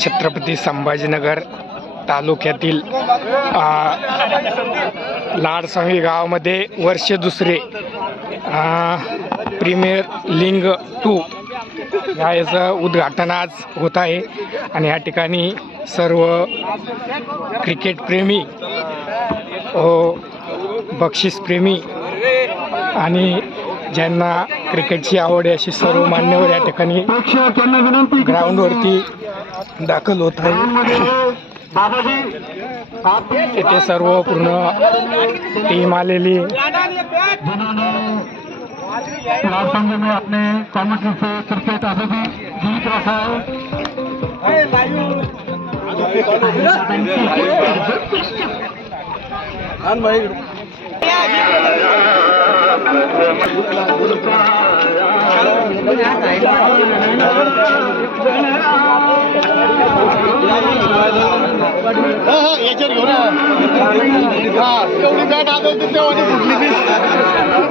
छत्रपती संभाजीनगर तालुक्यातील आ, गावामध्ये वर्ष दुसरे प्रीमियर लिंग टू या याचं उद्घाटन आज होत आहे. आणि या ठिकाणी सर्व क्रिकेटप्रेमी व हो, बक्षीसप्रेमी आणि ज्यांना क्रिकेटची आवड आहे अशी सर्व मान्यवर या ठिकाणी ग्राउंडवरती दाखल होत आहे. तिथे सर्व पूर्ण टीम आलेली. क्रिकेट याच्यावर भी जीत एवढी बॅट आता तेव्हा कुठली